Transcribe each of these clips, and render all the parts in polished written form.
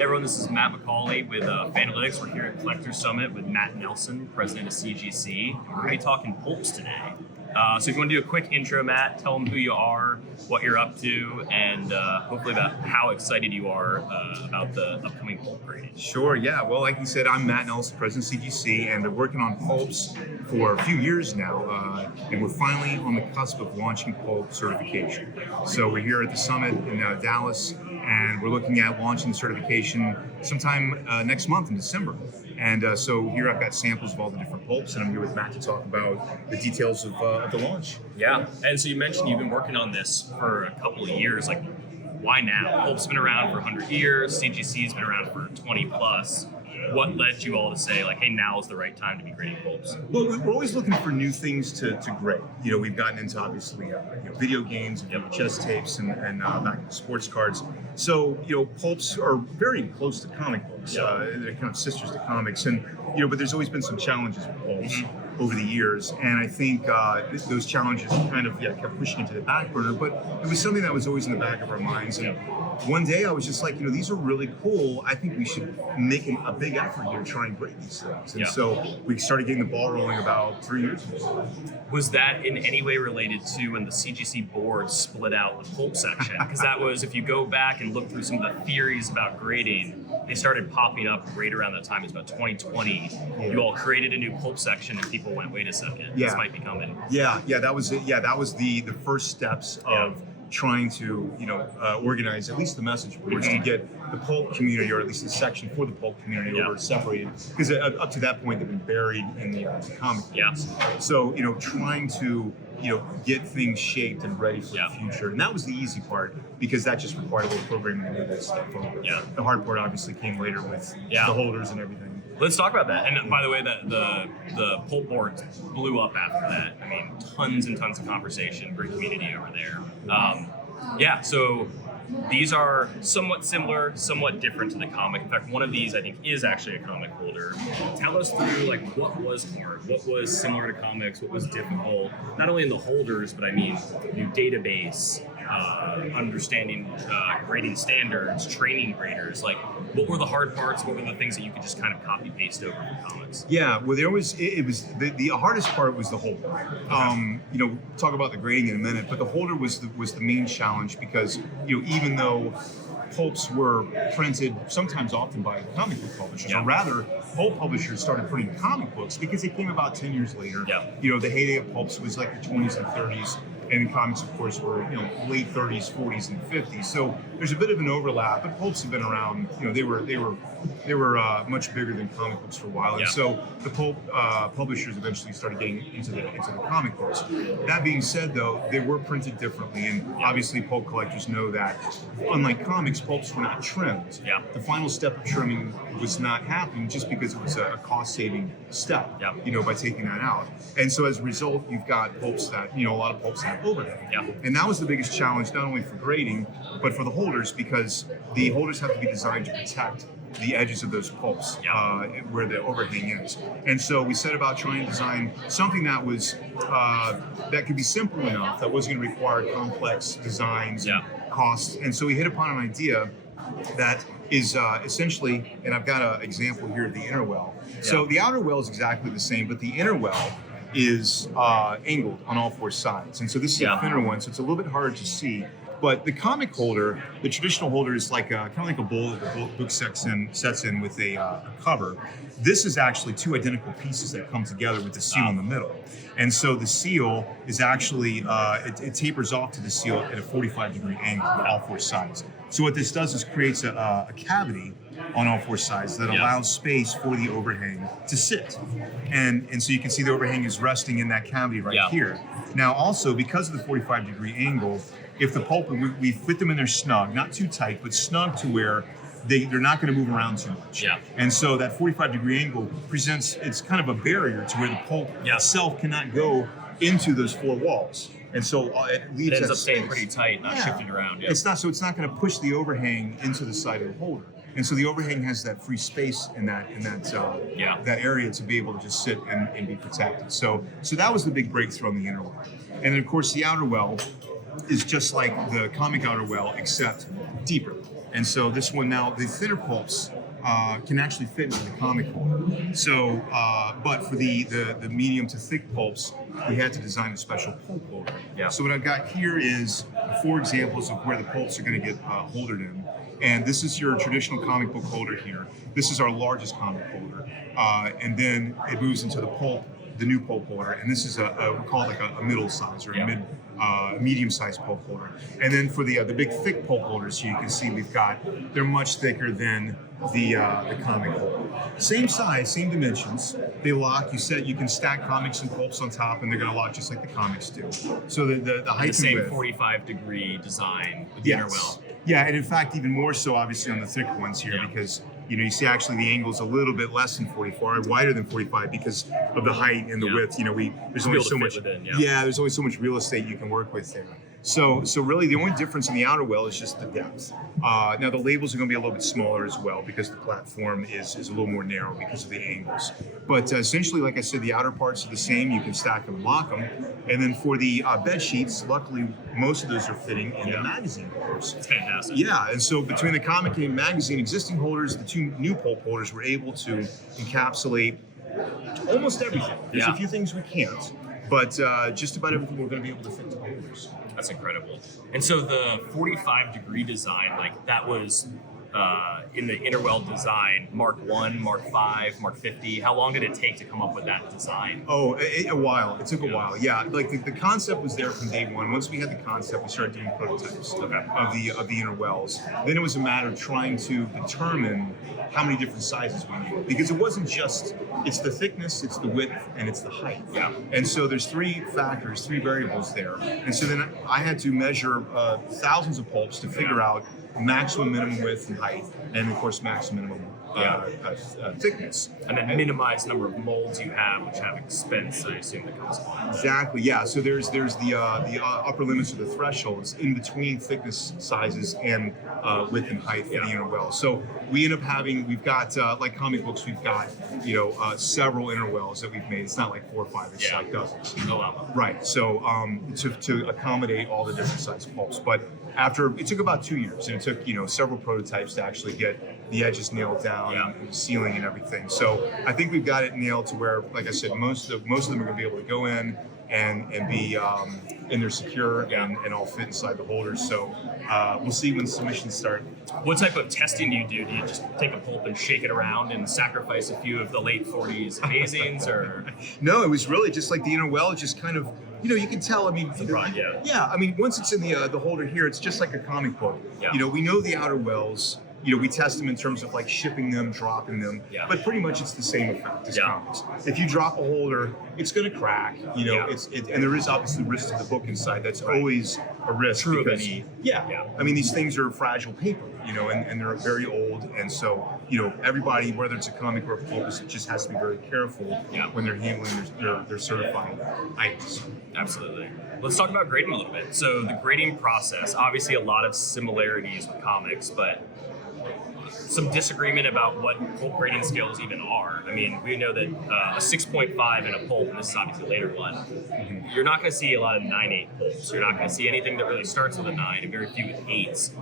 Everyone, this is Matt McCauley with Fanalytics. We're here at Collector Summit with Matt Nelson, president of CGC. We're going to be talking pulps today. So if you want to do a quick intro, Matt, tell them who you are, what you're up to, and hopefully about how excited you are about the upcoming pulp grading. Sure, yeah. Well, like you said, I'm Matt Nelson, president of CGC, and been working on pulps for a few years now, and we're finally on the cusp of launching pulp certification. So we're here at the summit in Dallas, and we're looking at launching the certification sometime next month in December. And so here I've got samples of all the different pulps, and I'm here with Matt to talk about the details of the launch. Yeah, and so you mentioned you've been working on this for a couple of years. Like, why now? Pulp's been around for 100 years, CGC's been around for 20 plus. What led you all to say, like, hey, now is the right time to be grading pulps? Well, we're always looking for new things to grade. You know, we've gotten into, obviously, video games and chess tapes and back sports cards. So, pulps are very close to comic books. They're kind of sisters to comics. And, but there's always been some challenges with pulps over the years. And I think those challenges kind of kept pushing into the back burner. But it was something that was always in the back of our minds. And one day I was just like, these are really cool. I think we should make a big effort here to try and grade these things. And so we started getting the ball rolling about 3 years ago. Was that in any way related to when the CGC board split out the pulp section? Because that was, if you go back and look through some of the theories about grading, they started popping up right around that time. It was about 2020. You all created a new pulp section and people went, wait a second, this might be coming. That was it. Yeah, that was the first steps of trying to organize at least the message boards to get the pulp community, or at least the section for the pulp community, over separated, because up to that point they've been buried in the comic books. So trying to get things shaped and ready for the future, and that was the easy part, because that just required a little programming to move that stuff over. The hard part obviously came later with the holders and everything. Let's talk about that. And by the way, the pulp board blew up after that. I mean, tons and tons of conversation, great community over there. So these are somewhat similar, somewhat different to the comic. In fact, one of these I think is actually a comic holder. Tell us through what was hard, what was similar to comics, what was difficult, not only in the holders, but I mean new database, understanding grading standards, training graders. Like, what were the hard parts? What were the things that you could just kind of copy paste over from comics? Yeah, well, it was the hardest part was the holder. Talk about the grading in a minute, but the holder was the main challenge, because even though pulps were printed often by comic book publishers, or rather, pulp publishers started printing comic books because they came about 10 years later. The heyday of pulps was like the 20s and 30s. And comics, of course, were late 30s, 40s, and 50s. So there's a bit of an overlap, but pulps have been around. They were much bigger than comic books for a while. And so the pulp publishers eventually started getting into the comic books. That being said, though, they were printed differently, and obviously pulp collectors know that. Unlike comics, pulps were not trimmed. The final step of trimming was not happening just because it was a cost-saving step. By taking that out. And so as a result, you've got pulps that a lot of pulps have overhead. And that was the biggest challenge, not only for grading, but for the holders, because the holders have to be designed to protect the edges of those pulps where the overhang is. And so we set about trying to design something that was that could be simple enough, that wasn't going to require complex designs and costs. And so we hit upon an idea that is essentially, and I've got an example here of the inner well. So the outer well is exactly the same, but the inner well is angled on all four sides. And so this is a thinner one, so it's a little bit harder to see. But the comic holder, the traditional holder, is like kind of like a bowl that the book sets in with a cover. This is actually two identical pieces that come together with the seal in the middle. And so the seal is actually, it tapers off to the seal at a 45-degree angle on all four sides. So what this does is creates a cavity on all four sides that allows space for the overhang to sit. And so you can see the overhang is resting in that cavity here. Now also, because of the 45-degree angle, if the pulp, we fit them in there snug, not too tight, but snug to where they're not going to move around too much. And so that 45-degree angle it's kind of a barrier to where the pulp itself cannot go into those four walls. And so it leaves it ends up staying pretty tight, not shifting around. It's not going to push the overhang into the side of the holder. And so the overhang has that free space in that area to be able to just sit and be protected. So that was the big breakthrough on the inner well. And then of course the outer well is just like the comic outer well, except deeper. And so this one now, the thinner pulps can actually fit into the comic holder. So, but for the medium to thick pulps, we had to design a special pulp holder. Yeah. So what I've got here is 4 examples of where the pulps are going to get holdered in. And this is your traditional comic book holder here. This is our largest comic holder. And then it moves into the pulp, the new pulp holder. And this is we call it like a middle size or a medium-sized pulp holder. And then for the big thick pulp holders here, you can see they're much thicker than the comic holder. Same size, same dimensions. They lock. You can stack comics and pulps on top, and they're going to lock just like the comics do. So the height the same and width. 45-degree design with the inner well. Yeah, and in fact, even more so, obviously, on the thick ones here, because you see actually the angle's a little bit less than 44, wider than 45 because of the height and the width. There's only so much. There's only so much real estate you can work with there. So really, the only difference in the outer well is just the depth. Now the labels are going to be a little bit smaller as well because the platform is a little more narrow because of the angles. But essentially, like I said, the outer parts are the same. You can stack them, lock them, and then for the bed sheets, luckily most of those are fitting in the magazine holders. It's fantastic. Yeah, and so between the comic and magazine existing holders, the 2 new pulp holders were able to encapsulate almost everything. There's a few things we can't, but just about everything we're going to be able to fit to the holders. That's incredible. And so the 45-degree design, like that was in the inner well design, Mark 1, Mark 5, Mark 50. How long did it take to come up with that design? Oh, a while. It took a while. Yeah, like the concept was there from day one. Once we had the concept, we started doing prototypes of the inner wells. Then it was a matter of trying to determine how many different sizes we needed, because it wasn't just, it's the thickness, it's the width, and it's the height. Yeah. And so there's 3 factors, 3 variables there. And so then I had to measure thousands of pulps to figure out maximum, minimum width and height, and of course maximum, minimum thickness. And then minimize the number of molds you have, which have expense, I assume, that comes along. Exactly, yeah. So there's the upper limits of the thresholds in between thickness sizes and width and height for the inner well. So we end up we've got, like comic books, we've got, several inner wells that we've made. It's not like 4 or 5, it's like dozens. Oh, wow. Right, so to accommodate all the different size pulps. But it took about 2 years, and it took, several prototypes to actually get the edges nailed down and the ceiling and everything. So I think we've got it nailed to where, like I said, most of them are going to be able to go in and be and they're secure and all fit inside the holders. So we'll see when submissions start. What type of testing do you do? Do you just take a pulp and shake it around and sacrifice a few of the late 40s amazings, or? No, it was really just like the inner well. It just kind of, you can tell. I mean, I mean, once it's in the holder here, it's just like a comic book. Yeah. We know the outer wells. We test them in terms of like shipping them, dropping them, but pretty much it's the same effect as comics. If you drop a holder, it's going to crack. And there is obviously risk to the book inside. That's always a risk. True of because, any. I mean, these things are fragile paper, and they're very old, and so everybody, whether it's a comic or a pulp, just has to be very careful when they're handling their certified items. Absolutely. Let's talk about grading a little bit. So the grading process, obviously a lot of similarities with comics, but some disagreement about what pulp grading scales even are. I mean, we know that a 6.5 in a pulp, and this is obviously a later one, you're not going to see a lot of 9/8 pulps. You're not going to see anything that really starts with a 9 and very few with 8s.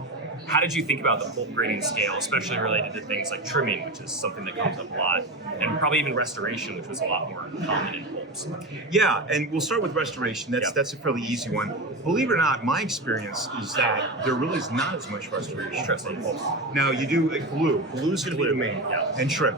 How did you think about the pulp grading scale, especially related to things like trimming, which is something that comes up a lot, and probably even restoration, which was a lot more common in pulps? Yeah, and we'll start with restoration. That's a fairly easy one. Believe it or not, my experience is that there really is not as much restoration. Interesting. Now, you do glue. Glue is going to be the main, and trim.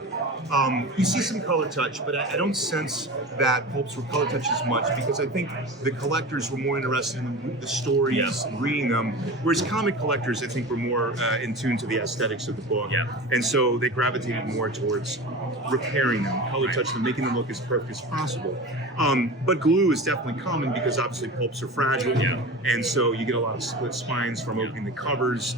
You see some color touch, but I don't sense that pulps were color touch as much, because I think the collectors were more interested in the stories, reading them, whereas comic collectors, I think, were more in tune to the aesthetics of the book, and so they gravitated more towards repairing them, color touching them, making them look as perfect as possible. But glue is definitely common because obviously pulps are fragile, and so you get a lot of split spines from opening the covers,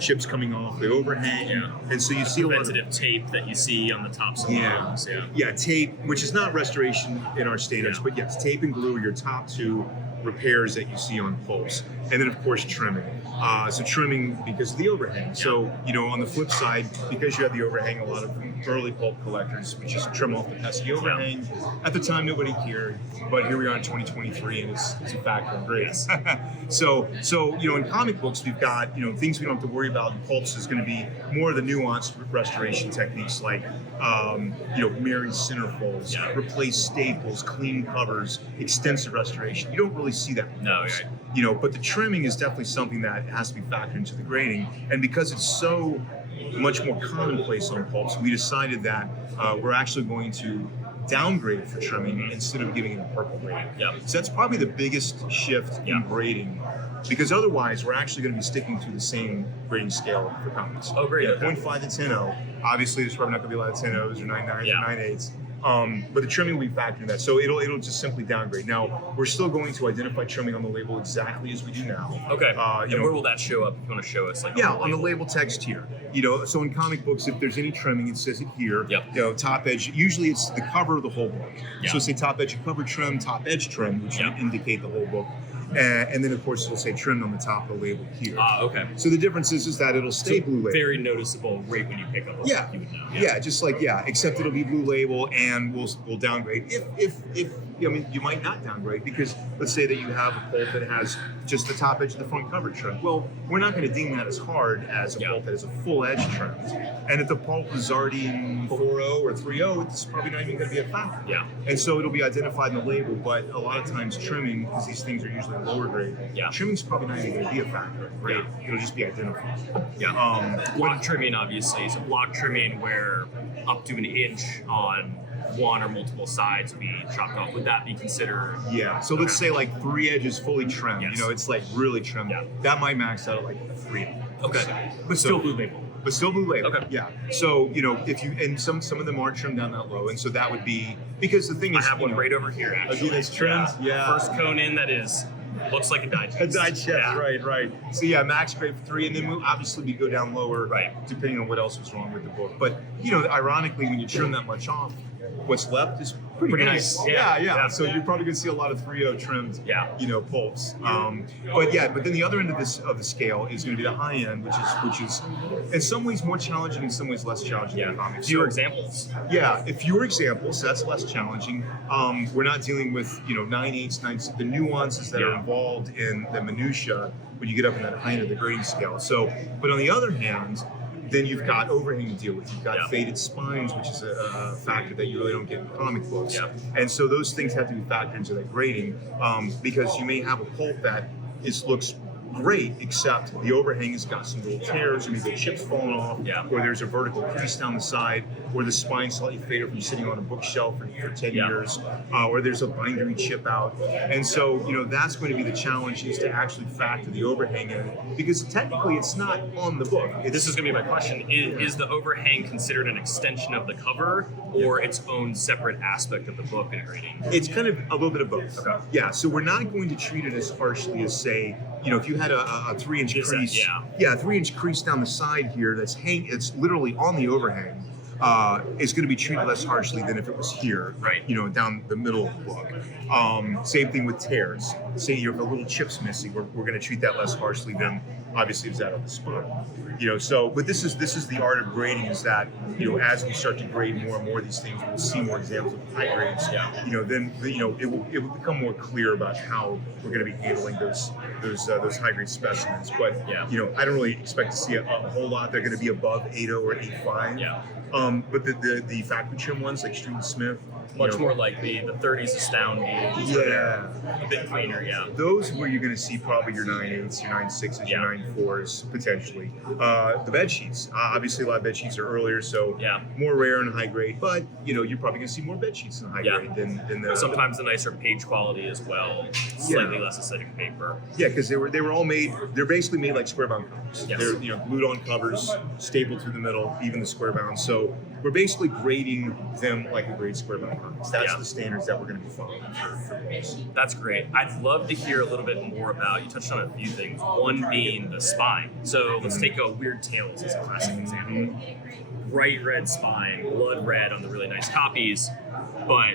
chips coming off the overhang, and so you see a lot of preventative tape that you see on the tops of the tape, which is not restoration in our standards, but yes, tape and glue are your top 2 repairs that you see on pulps. And then, of course, trimming. So trimming because of the overhang. So, on the flip side, because you have the overhang, a lot of early pulp collectors would just trim off the pesky overhang. At the time, nobody cared. But here we are in 2023, and it's a factor of grace. So in comic books, we've got, things we don't have to worry about. In pulps is going to be more of the nuanced restoration techniques like, marry centerfolds, replace staples, clean covers, extensive restoration. You don't really see that. No, right. But the trimming is definitely something that has to be factored into the grading. And because it's so much more commonplace on pulps, we decided that we're actually going to downgrade for trimming instead of giving it a purple grade. So that's probably the biggest shift in grading, because otherwise we're actually going to be sticking to the same grading scale for comics. Oh, great. 0.5 to 10.0. Obviously, there's probably not going to be a lot of 10.0s or 9.9s or 9.8s. But the trimming will be factored in that, so it'll just simply downgrade. Now we're still going to identify trimming on the label exactly as we do now. Okay. And where will that show up? If you want to show us, on the label text here. So in comic books, if there's any trimming, it says it here. Top edge. Usually it's the cover of the whole book. So say top edge of cover trim, top edge trim, which would indicate the whole book. And then, of course, it'll say trimmed on the top of the label here. Okay. So the difference is that it'll stay blue label. Very noticeable right when you pick up a book, you would know. Just except it'll be blue label, and we'll downgrade. If you might not downgrade, because let's say that you have a pulp that has just the top edge of the front cover trim. Well, we're not going to deem that as hard as a pulp that has a full edge trim. And if the pulp is already in 4.0 or 3.0, it's probably not even going to be a factor. And so it'll be identified in the label, but a lot of times trimming, because these things are usually lower grade, trimming's probably not even going to be a factor. It'll just be identified. Block trimming, obviously. So block trimming where up to an inch on one or multiple sides be chopped off. Would that be considered? So let's say like 3 edges fully trimmed. It's like really trimmed. That might max out at like a 3. Okay. But still blue label. But still blue label. Okay. So, if you, and some of them are trimmed down that low, and so that would be, because the thing is, I have one right over here, actually. That's trimmed? First cone in, that is, looks like a digest. A digest, right. So max grade for 3, and then we'll obviously we go down lower, depending on what else was wrong with the book. But, ironically, when you trim that much off, what's left is pretty nice. So you're probably going to see a lot of 3.0 trimmed, pulps. But then the other end of the scale is going to be the high end, which is in some ways more challenging, in some ways less challenging than comics. Fewer examples. Fewer examples. That's less challenging. We're not dealing with 9/8, 9/6, the nuances that are involved in the minutia when you get up in that high end of the grading scale. So, but on the other hand, then you've got overhang to deal with. You've got faded spines, which is a factor that you really don't get in comic books. And so those things have to be factored into that grading, because you may have a pulp that looks great, except the overhang has got some little tears, or maybe the chips falling off, or there's a vertical crease down the side, or the spine slightly faded from sitting on a bookshelf for 10 years, or there's a bindery chip out. And so, that's going to be the challenge, is to actually factor the overhang in, because technically it's not on the book. This is going to be my question. Is the overhang considered an extension of the cover, or its own separate aspect of the book in grading? It's kind of a little bit of both. Okay. So we're not going to treat it as harshly as, say, if you had a 3-inch crease, 3-inch crease down the side here it's literally on the overhang, is going to be treated less harshly than if it was here, down the middle of the book. Same thing with tears. Say you have a little chips missing, we're going to treat that less harshly than obviously is that on the spine. But this is the art of grading, is that as we start to grade more and more of these things, we'll see more examples of high grades. Then it will become more clear about how we're going to be handling those high grade specimens. But I don't really expect to see a whole lot. They're going to be above 8.0 or 8.5. But the factory trim ones like Street and Smith, much more like the 30s Astounding. A bit cleaner, Those where you're going to see probably your 9/8s, your 9/6s, your 9/4s potentially. The bed sheets, obviously a lot of bed sheets are earlier, so more rare and high grade. But you're probably going to see more bed sheets in high grade than the. Sometimes the nicer page quality as well, slightly less acidic paper. Because they were all made. They're basically made like square bound covers. They're glued on covers, stapled through the middle, even the square bound. So we're basically grading them like we grade square bound comics. That's the standards that we're going to be following for books. That's great. I'd love to hear a little bit more about, you touched on a few things, one being the spine. So let's take a Weird Tales as a classic example. Bright red spine, blood red on the really nice copies, but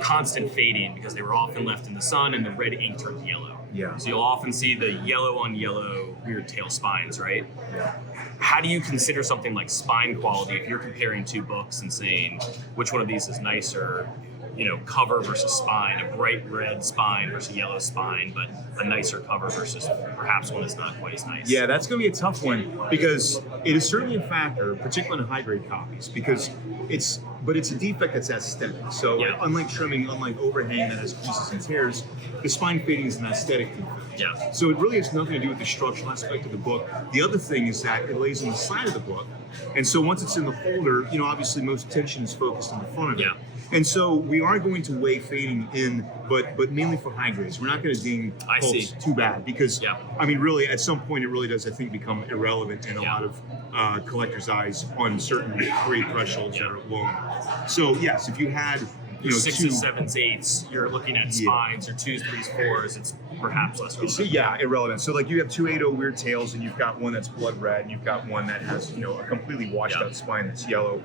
constant fading because they were often left in the sun and the red ink turned yellow. Yeah. So you'll often see the yellow on yellow weird tail spines, right? Yeah. How do you consider something like spine quality if you're comparing two books and saying which one of these is nicer? You know, cover versus spine, a bright red spine versus a yellow spine, but a nicer cover versus perhaps one that's not quite as nice. Yeah, that's going to be a tough one because it is certainly a factor, particularly in high-grade copies, because it's a defect that's aesthetic. So Yeah. unlike trimming, unlike overhang that has creases and tears, the spine fading is an aesthetic defect. Yeah. So it really has nothing to do with the structural aspect of the book. The other thing is that it lays on the side of the book, and so once it's in the folder, you know, obviously most attention is focused on the front of it. Yeah. And so we are going to weigh fading in, but mainly for high grades. We're not going to ding I see. pulps too bad because, Yeah. I mean, really, at some point, it really does, I think, become irrelevant in a Yeah. lot of collectors' eyes on certain grade thresholds that are low enough. So, yes, if you had, you know, sixes, two, sevens, eights, you're looking at Yeah. spines, or twos, threes, fours, it's perhaps less relevant. so, yeah, irrelevant. So, like, you have 280 weird tails, and you've got one that's blood red, and you've got one that has, you know, a completely washed Yeah. out spine that's yellow.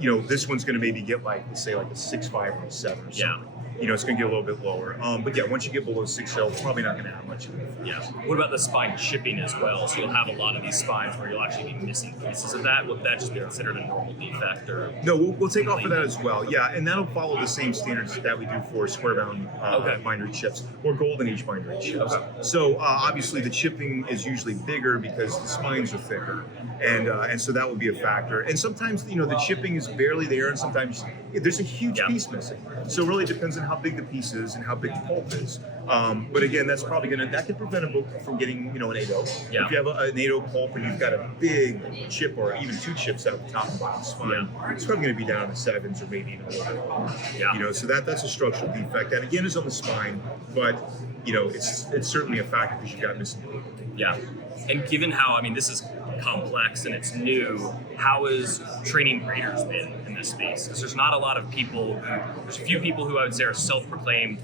You know, this one's going to maybe get like, let's say, like a 6.5 or a 7 or something. Yeah. You know, it's going to get a little bit lower. But yeah, once you get below 6L, it's probably not going to have much of it. Yeah. What about the spine chipping as well? So you'll have a lot of these spines where you'll actually be missing pieces of that. Would that just be considered a normal defect, or? No, we'll take off of that as well. Yeah, and that'll follow the same standards that we do for square bound Okay. bindery chips or golden age bindery chips. Okay. So obviously the chipping is usually bigger because the spines are thicker, and so that will be a factor. And sometimes, you know, the chipping is barely there, and sometimes there's a huge Yeah. piece missing. So it really depends on how big the piece is and how big the pulp is. But again, that's probably that could prevent a book from getting, you know, an 8.0. Yeah. If you have an 8.0 pulp and you've got a big chip or even two chips out the top and bottom spine, it's probably going to be down to 7s or maybe even a little bit lower. Yeah. You know, so that's a structural defect. That again is on the spine, but you know, it's certainly a factor because you've got missing. Yeah. And given how, I mean, this is complex and it's new, how has training graders been in this space? Because there's not a lot of people, there's a few people who I would say are self-proclaimed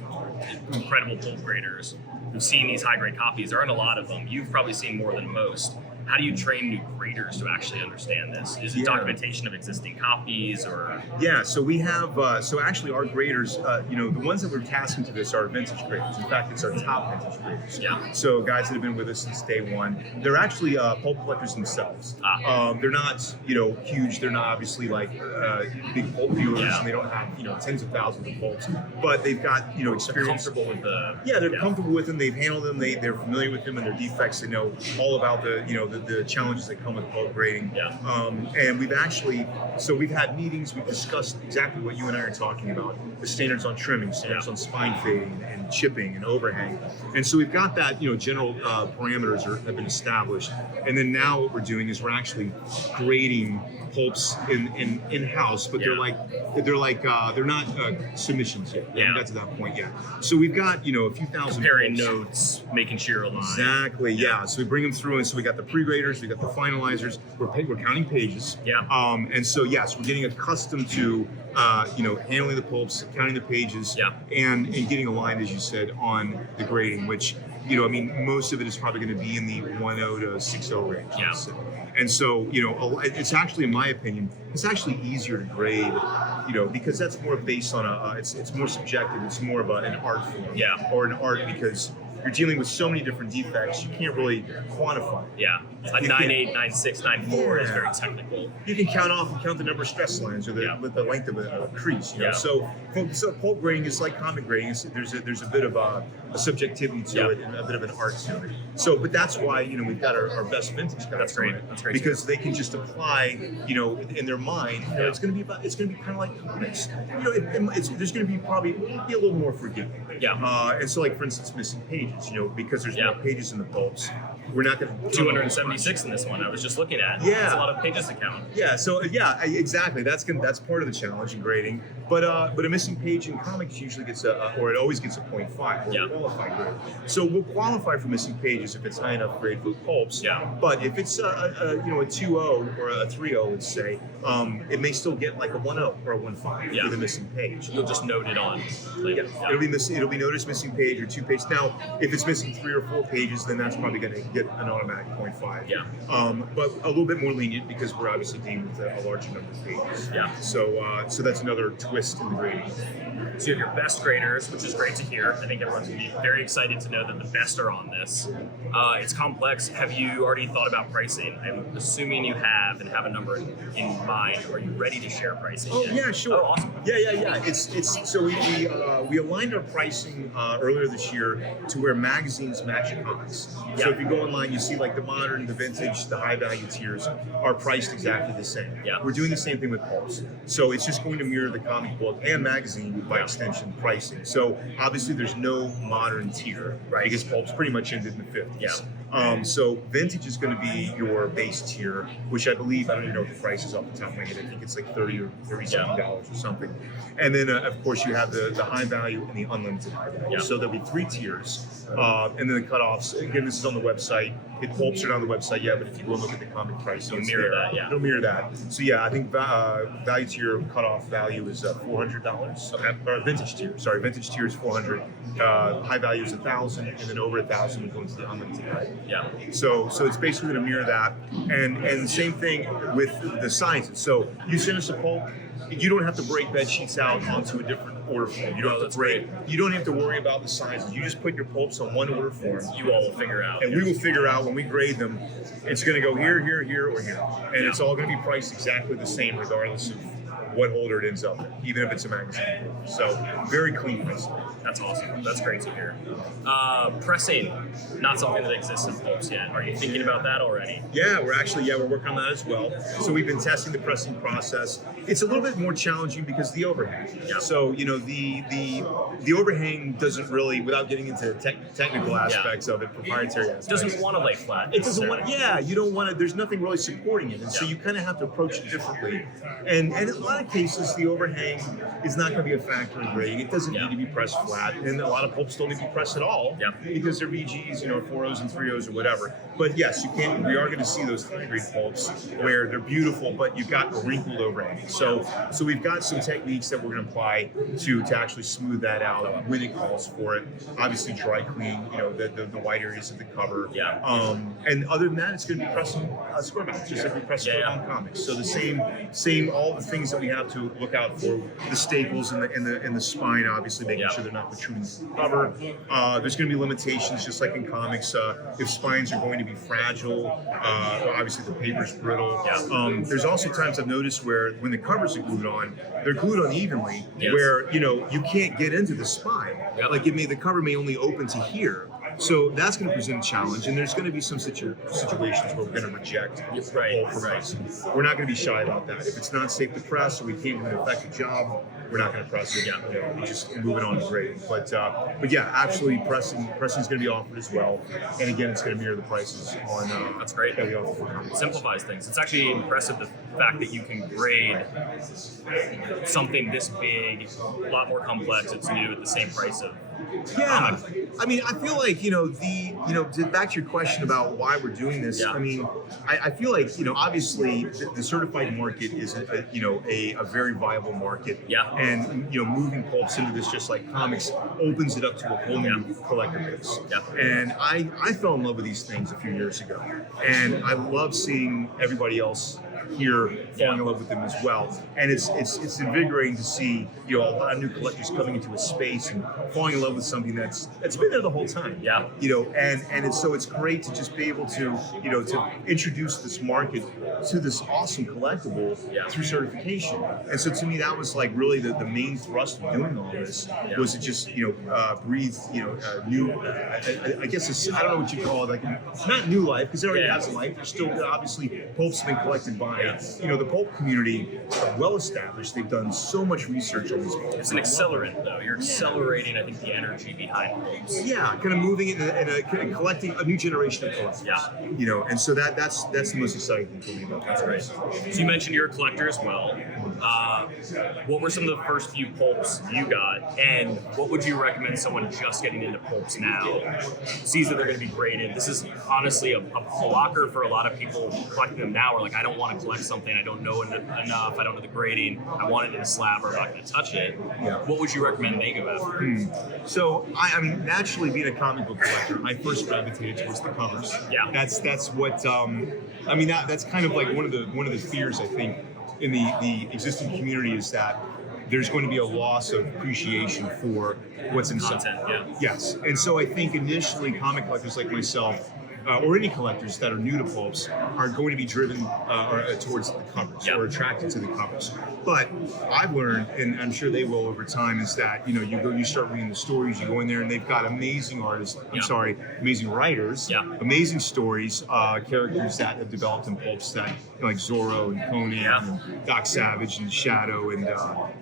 incredible pulp graders who've seen these high-grade copies. There aren't a lot of them. You've probably seen more than most. How do you train new graders to actually understand this? Is it Yeah. documentation of existing copies, or? Yeah, so we have, so actually our graders, you know, the ones that we're tasking to this are vintage graders. In fact, it's our top vintage graders. Yeah. So guys that have been with us since day one. They're actually pulp collectors themselves. They're not, you know, huge. They're not obviously like big pulp dealers, Yeah. and they don't have, you know, tens of thousands of pulps. But they've got, you know, They're experience. comfortable with the... Yeah, they're comfortable with them. They've handled them. They're familiar with them and their defects. They know all about the, you know, the challenges that come with pulp grading. Yeah. And we've actually, so we've had meetings. We've discussed exactly what you and I are talking about: the standards on trimming, standards on spine fading, and chipping and overhang. And so we've got that, you know, general parameters have been established. And then now what we're doing is we're actually grading pulps in house, but they're not submissions yet. We haven't got to that point yet. So we've got, you know, a few thousand Comparing pulps. notes, making sure you're aligned. Exactly. Yeah. So we bring them through, and so we got the pre-graders, we got the finalizers. We're counting pages. Yeah. And so yes, we're getting accustomed to you know, handling the pulps, counting the pages, Yeah. and getting aligned, as you said, on the grading, which, you know, I mean, most of it is probably going to be in the 1.0 to 6.0 range. Yeah. And so, you know, it's actually, in my opinion, it's actually easier to grade, you know, because that's more based on it's more subjective. It's more of an art form. Yeah. Or an art, because you're dealing with so many different defects, you can't really quantify. Yeah. A You 9.8, 9.6, 9.4 is Yeah. very technical. You can count the number of stress lines or the length of a crease. You know? Yeah. So pulp grading is like comic grading. There's a bit of a subjectivity to it and a bit of an art to it. So, but that's why, you know, we've got our best vintage guys. That's great. on it, That's great. because they can just apply, you know, in their mind. You know, it's going to be kind of like comics. You know, there's going to be probably a little more forgiving. Yeah. And so, like for instance, missing pages. You know, because there's Yeah. more pages in the pulps, we're not going to 276 in this one. I was just looking at. Yeah. That's a lot of pages to count. Yeah, so yeah, exactly. That's part of the challenge in grading. But a missing page in comics usually gets or it always gets a 0.5 or Yeah. a qualified grade. So we'll qualify for missing pages if it's high enough grade for pulps. Yeah. But if it's a 2.0 or a 3.0, let's say, it may still get like a 1.0 or a 1.5 Yeah. with a missing page. You'll just note it on. Like, Yeah. It'll be noticed missing page or 2 pages. Now, if it's missing 3 or 4 pages, then that's probably going to get get an automatic 0.5. Yeah. But a little bit more lenient because we're obviously dealing with a larger number of pages. Yeah. So that's another twist in the grading. So you have your best graders, which is great to hear. I think everyone's going to be very excited to know that the best are on this. It's complex. Have you already thought about pricing? I'm assuming you have and have a number in mind. Are you ready to share pricing Oh yet? yeah, sure. Oh, awesome. Yeah. It's so we aligned our pricing earlier this year to where magazines match comics. Yeah. So if you go online, you see like the modern, the vintage, the high value tiers are priced exactly the same. Yeah. We're doing the same thing with pulps. So it's just going to mirror the comic book and magazine by extension pricing. So obviously there's no modern tier because pulp's pretty much ended in the 50s. Yeah. So vintage is going to be your base tier, which I believe, I don't even know what the price is off the top of my head. I think it's like $30 or $37 or something. And then of course you have the high value and the unlimited high value. Yeah. So there'll be 3 tiers. And then the cutoffs, again, this is on the website. Pulps are not on the website yet, but if you go and look at the comic price, It'll mirror that, yeah. It'll mirror that. So yeah, I think value tier cutoff value is $400. Okay. Or vintage tier, sorry, vintage tier is $400. High value is $1,000, and then over $1,000 we go into the unlimited high. Yeah. So it's basically going to mirror that, and same thing with the sizes. So you send us a pulp, you don't have to break bed sheets out onto a different order form. You don't have to break. You don't have to worry about the sizes. You just put your pulps on one order form. You all will figure out. And we will figure out when we grade them, it's going to go here, here, here, or here, and it's all going to be priced exactly the same regardless of what holder it ends up in, even if it's a magazine. So very clean pricing. That's awesome. That's great to hear. Pressing, not something that exists in pulps yet. Are you thinking about that already? Yeah, we're working on that as well. So we've been testing the pressing process. It's a little bit more challenging because of the overhang. Yeah. So the overhang doesn't really, without getting into technical aspects of it, proprietary aspects. It doesn't want to lay flat. It doesn't want. Yeah, you don't want to. There's nothing really supporting it, and so you kind of have to approach it differently. And in a lot of cases, the overhang is not going to be a factor in grading. It doesn't need to be pressed flat, and a lot of pulps don't need to be pressed at all because they're VGs, 4Os and 3Os or whatever. But yes, we are going to see those high grade pulps where they're beautiful, but you've got a wrinkled overhang. So we've got some techniques that we're going to apply to actually smooth that out when it calls for it. Obviously, dry clean, the white areas of the cover. Yeah. And other than that, it's going to be pressing square mount, just like we press on comics. So the same, all the things that we have to look out for, the staples and the spine, obviously making sure they're not protruding from the cover. There's going to be limitations, just like in comics. If spines are going to be fragile, obviously the paper's brittle. There's also times I've noticed where when the covers are glued on, they're glued unevenly, where you can't get into the spine. Like the cover may only open to here. So that's going to present a challenge, and there's going to be some situations where we're going to reject pulp for pressing. We're not going to be shy about that. If it's not safe to press or we can't do an effective job, we're not going to press it. We just move it on to grading. But yeah, absolutely, pressing is going to be offered as well. And again, it's going to mirror the prices on. That's great. That we offer for comics. Simplifies things. It's actually impressive the fact that you can grade something this big, a lot more complex. It's new at the same price of. Yeah, I mean, I feel like back to your question about why we're doing this. Yeah. I mean, I feel like obviously the certified market is a very viable market. Yeah. And moving pulps into this, just like comics, opens it up to a whole new collector base. Yeah. And I fell in love with these things a few years ago, and I love seeing everybody else here falling in love with them as well. And it's invigorating to see a lot of new collectors coming into a space and falling in love with something that's been there the whole time. Yeah. And it's great to just be able to to introduce this market to this awesome collectible through certification. And so to me that was like really the main thrust of doing all this was to just breathe new I guess it's, I don't know what you call it, like not new life because it already has a life. There's still obviously pulps have been collected by the pulp community are well established. They've done so much research on these pulps. It's an accelerant, though. You're accelerating, I think, the energy behind pulps. Yeah, kind of moving it and collecting a new generation of collectors. Yeah. And so that's the most exciting thing for me about that. Right. So you mentioned you're a collector as well. What were some of the first few pulps you got, and what would you recommend someone just getting into pulps now sees that they're going to be graded? This is honestly a blocker for a lot of people collecting them now. Are like, I don't want to collect something, I don't know enough, I don't know the grading, I want it in a slab or I'm not going to touch it, what would you recommend they go after? So I mean, naturally being a comic book collector, I first gravitated towards the covers. Yeah. That's what I mean. That's kind of like one of the fears I think in the existing community is that there's going to be a loss of appreciation for what's inside. Content, yeah. Yes, and so I think initially comic collectors like myself, or any collectors that are new to pulps, are going to be driven towards the covers or attracted to the covers. But I've learned, and I'm sure they will over time, is that you start reading the stories, you go in there, and they've got amazing artists. Amazing writers, amazing stories, characters that have developed in pulps that like Zorro and Conan, and Doc Savage and Shadow, and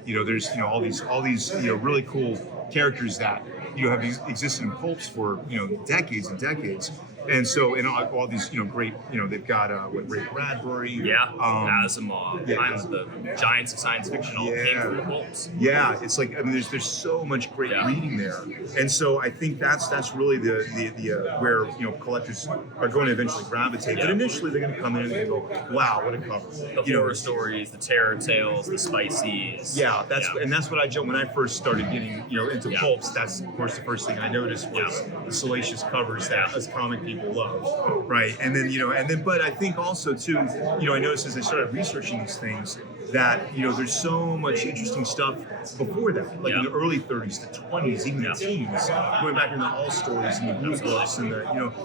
there's all these really cool characters that have existed in pulps for decades and decades. And so, all these, great, they've got Ray Bradbury, Asimov, the giants of science fiction all came from the pulps. Yeah, it's like there's so much great reading there, and so I think that's really the where collectors are going to eventually gravitate. But initially, they're going to come in and they go, "Wow, what a cover!" The horror stories, the terror tales, the spices. Yeah, that's what I when I first started getting into pulps. That's of course the first thing I noticed was the salacious covers that us comic people love, right? And then but I think also too, I noticed as I started researching these things that there's so much interesting stuff before that, like in the early 30s, the 20s, even the teens, going back into all stories and the blue books and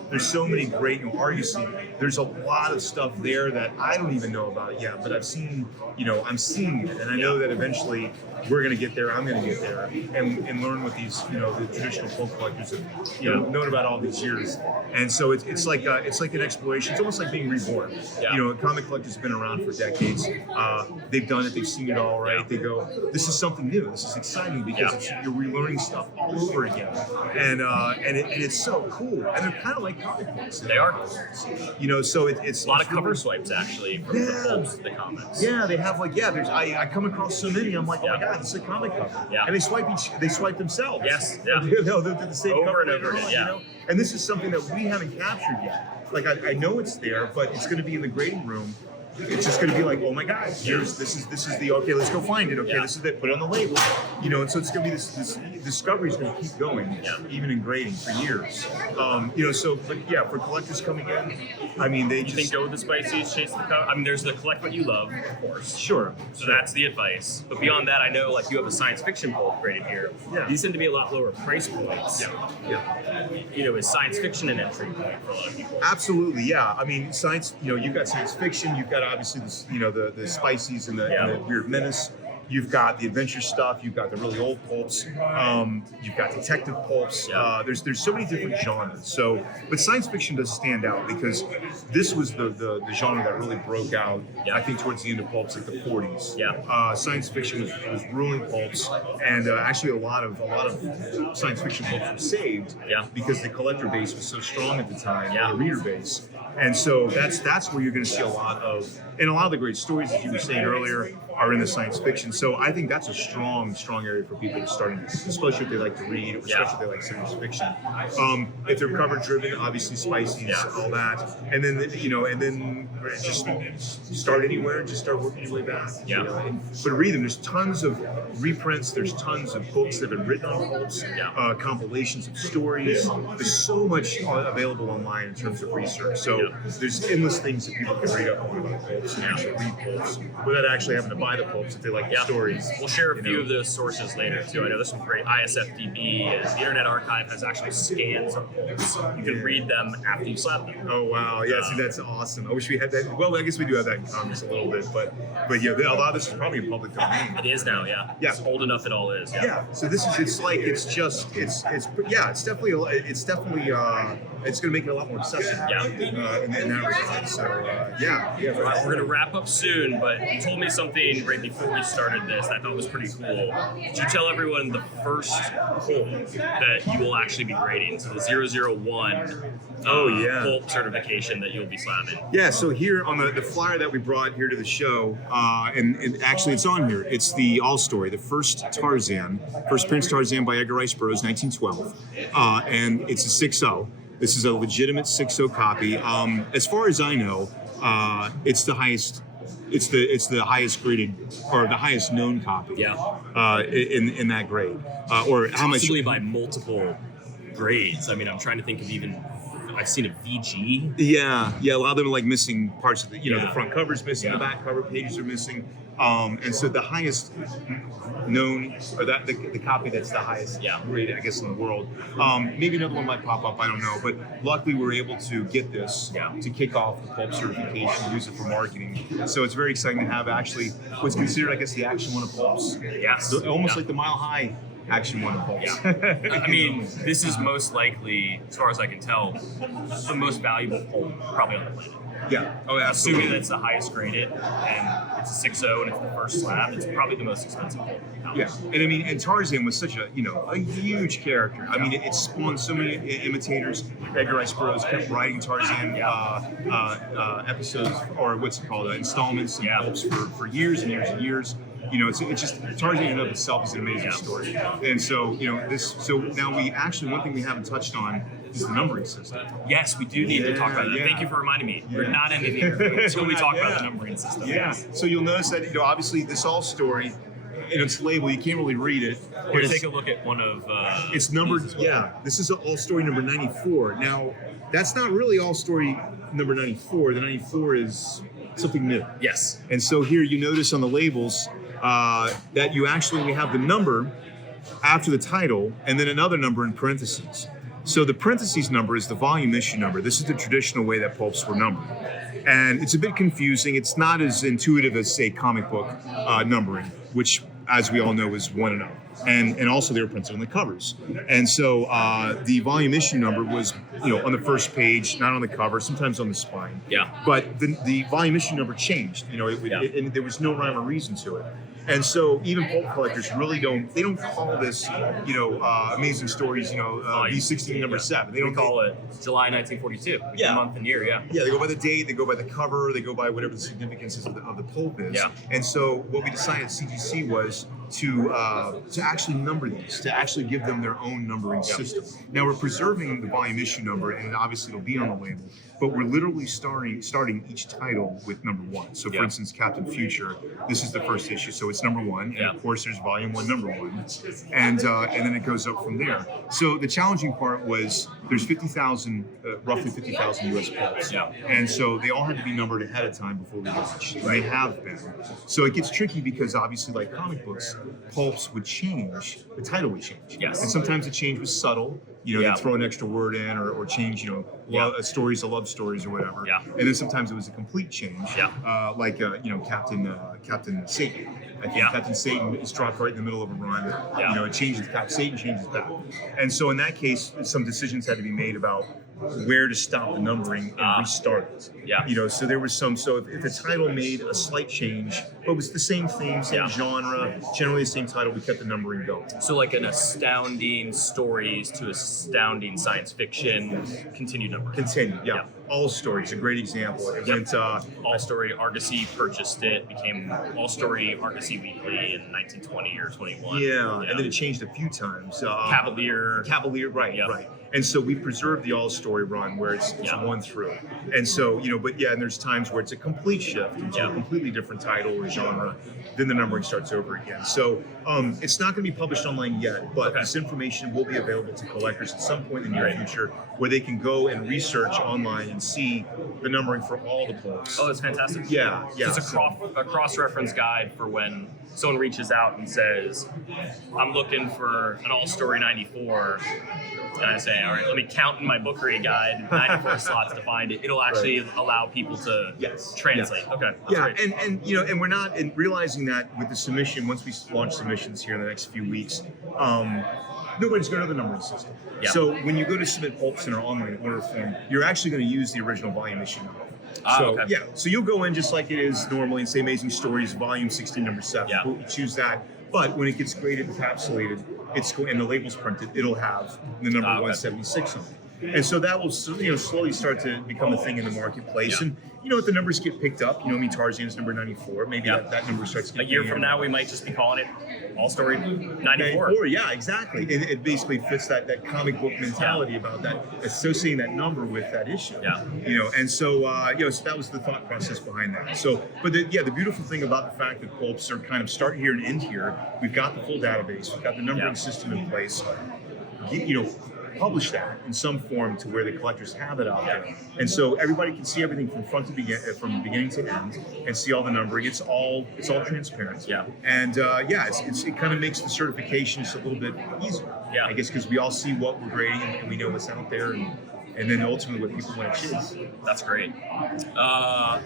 there's so many great, Argosy. There's a lot of stuff there that I don't even know about yet, but I've seen, I'm seeing it, and I know that eventually we're going to get there. I'm going to get there and learn what these, the traditional pulp collectors have, known about all these years. And so it's like an exploration. It's almost like being reborn. Comic collectors have been around for decades. They've done it. They've seen it all, right? They go, this is something new. This is exciting because you're relearning stuff all over again, and it's so cool. And they're kind of like comic books. They are. So it's a lot of cover swipes actually from the pulps to the comics. Yeah, they have I come across so many. I'm like, oh my god, it's a comic cover. Yeah. And they swipe themselves. Yes. Yeah. They'll do the same over cover and over again. Yeah. And this is something that we haven't captured yet. Like I know it's there, but it's going to be in the grading room. It's just going to be like, oh my god, this is the okay. Let's go find it. Okay, this is it. Put it on the label. And so it's going to be this discovery is going to keep going, even in grading for years. For collectors coming in, I mean, they just go with the spices, chase the cover. I mean, there's the collect what you love, of course. Sure. So that's the advice. But beyond that, I know like you have a science fiction pulp graded here. Yeah. These tend to be a lot lower price points. Yeah. Is science fiction an entry point for a lot of people? Absolutely, yeah. I mean, science. You've got science fiction. You've got obviously the spices and the weird menace. You've got the adventure stuff. You've got the really old pulps. You've got detective pulps. There's so many different genres. So, but science fiction does stand out because this was the genre that really broke out. I think towards the end of pulps, like the 40s. Science fiction was ruling pulps, and actually a lot of science fiction pulps were saved because the collector base was so strong at the time, the reader base. And so that's where you're going to see a lot of the great stories that you were saying earlier are in the science fiction. So I think that's a strong area for people to start in, especially if they like to read, or especially if they like science fiction. If they're cover driven, obviously spices, all that, and then just start anywhere, just start working your way back. But read them. There's tons of reprints. There's tons of books that have been written on pulps, compilations of stories. There's so much available online in terms of research. So there's endless things that people can read up on about pulps and actually read pulps without actually having to buy the pulps if they like the stories. We'll share a few of those sources later too. I know there's some great ISFDB, and the Internet Archive has actually scans of pulps. You can read them after you slap them. Oh wow, see, that's awesome. I wish we had that. Well, I guess we do have that in comics a little bit, but a lot of this is probably in public domain. It is now, It's old enough it all is. So this is it's definitely it's going to make it a lot more accessible. In that regard. So We're going to wrap up soon, but you told me something right before we started this that I thought was pretty cool. Could you tell everyone the first pulp that you will actually be grading? So the 001 pulp certification that you'll be slabbing. Yeah, so here on the flyer that we brought here to the show, and actually it's on here, it's the All Story, the first Prince Tarzan by Edgar Rice Burroughs, 1912, and it's a 6.0. This is a legitimate 6.0 copy. As far as I know, it's the highest it's the highest graded or the highest known copy. Yeah. In that grade, or how much? Possibly by multiple grades. I mean, I'm trying to think of even. I've seen a VG. Yeah. A lot of them are like missing parts of the, the Yeah. front cover's missing, the back cover pages are missing, and so the highest known, or that the copy that's the highest grade, I guess, in the world. Maybe another one might pop up, I don't know, but luckily we're able to get this to kick off the Pulp certification, use it for marketing. So it's very exciting to have actually what's considered, I guess, the Action 1 of Pulps. Yes. So almost like the Mile High Action 1 of Pulps. Yeah. I mean, this is most likely, as far as I can tell, the most valuable pulp probably on the planet. Yeah. Oh, absolutely. Assuming that's the highest graded, and it's a 6.0 and it's the first slab, it's probably the most expensive pulp. Yeah, and I mean, and Tarzan was such a a huge character. I mean, it spawned so many imitators. Edgar Rice Burroughs kept writing Tarzan episodes, or what's it called, installments and pulps for years and years and years. It's just Tarzan in and of itself is an amazing story. And so, so now one thing we haven't touched on is the numbering system. Yes, we do need to talk about that. Thank you for reminding me. We're not ending here until we talk about the numbering system. Yeah. So you'll notice that, obviously this all story, in its label, you can't really read it. We're going to take a look at one of... it's numbered, this is all story number 94. Now, that's not really all story number 94. The 94 is something new. Yes. And so here you notice on the labels that we have the number after the title and then another number in parentheses. So the parentheses number is the volume issue number. This is the traditional way that pulps were numbered. And it's a bit confusing. It's not as intuitive as, say, comic book numbering, which, as we all know, is 1 and 0. And also they were printed on the covers. And so the volume issue number was, on the first page, not on the cover, sometimes on the spine. Yeah. But the volume issue number changed. And there was no rhyme or reason to it. And so even pulp collectors really don't call this, Amazing Stories, V16 number 7. They don't call it July 1942. The month and year, Yeah, they go by the date, they go by the cover, they go by whatever the significance is of the pulp is. Yeah. And so what we decided at CGC was to actually number these, to actually give them their own numbering system. Now we're preserving the volume issue number, and obviously it'll be on the label, but we're literally starting each title with number 1. So for instance, Captain Future, this is the first issue, so it's number 1, and of course there's volume 1, number 1, and then it goes up from there. So the challenging part was there's 50,000, roughly 50,000 US pulps, and so they all had to be numbered ahead of time before we launched. They have been. So it gets tricky because obviously, like comic books, pulps would change, the title would change. Yes. And sometimes the change was subtle. They'd throw an extra word in or change, stories to love stories or whatever. Yeah. And then sometimes it was a complete change. Yeah. Like Captain Satan. Captain Satan is dropped right in the middle of a run. Yeah. It changes, Satan changes back. And so in that case, some decisions had to be made about where to stop the numbering and restart it. Yeah. So there was so if the title made a slight change, but it was the same theme, same genre, generally the same title, we kept the numbering going. So like an astounding stories to astounding science fiction, continued numbering. Continued, yeah. All Stories, a great example. It went All Story Argosy purchased it, became All Story Argosy Weekly in 1920 or 21. Yeah, and then it changed a few times. Cavalier, right, right. And so we preserved the All Story run where it's 1 through. And so, and there's times where it's a complete shift into a completely different title or genre. Then the numbering starts over again. So it's not going to be published online yet, but this information will be available to collectors at some point in the near future where they can go and research online and see the numbering for all the pulps. Oh, that's fantastic. Yeah. It's a cross-reference guide for when someone reaches out and says, I'm looking for an All-Story 94, and I say, all right, let me count in my bookery guide 94 slots to find it. It'll actually allow people to translate. Yes. Okay. Great. And we're not realizing that with the submission, once we launch submissions here in the next few weeks, nobody's going to know the numbering system. Yeah. So when you go to submit pulps in our online order form, you're actually going to use the original volume issue number. So you'll go in just like it is normally and say Amazing Stories, volume 16, number 7. Yeah. We'll choose that. But when it gets graded, encapsulated, and the label's printed, it'll have the number 176 on it. And so that will slowly start to become a thing in the marketplace. Yeah. And if the numbers get picked up, Tarzan's number 94. Maybe that number starts A getting year from now, we might just be calling it All Story 94. Yeah, exactly. It basically fits that comic book mentality about that, associating that number with that issue. Yeah. And so so that was the thought process behind that. So, but the beautiful thing about the fact that Pulps are kind of start here and end here, we've got the full database, we've got the numbering system in place. Publish that in some form to where the collectors have it out there, and so everybody can see everything from from beginning to end, and see all the numbering. It's all transparent. Yeah. And it kind of makes the certifications a little bit easier. Yeah. I guess because we all see what we're grading and we know what's out there, and then ultimately what people want to choose. That's great. I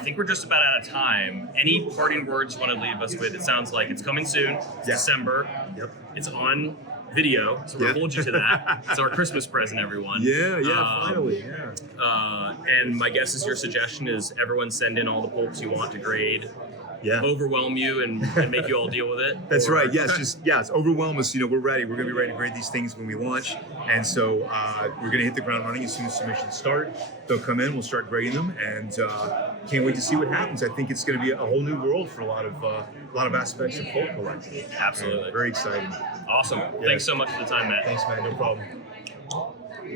think we're just about out of time. Any parting words you want to leave us with? It sounds like it's coming soon. It's December. Yep. It's on video, so we'll hold you to that. It's our Christmas present, everyone. Finally. And my guess is your suggestion is everyone send in all the pulps you want to grade. Yeah. Overwhelm you and make you all deal with it. That's right. Yes, overwhelm us. We're ready. We're going to be ready to grade these things when we launch, and so we're going to hit the ground running as soon as submissions start. They'll come in. We'll start grading them, and can't wait to see what happens. I think it's going to be a whole new world for a lot of aspects of pulp collecting. Absolutely. Very exciting. Awesome. Thanks so much for the time, Matt. Thanks, man. No problem.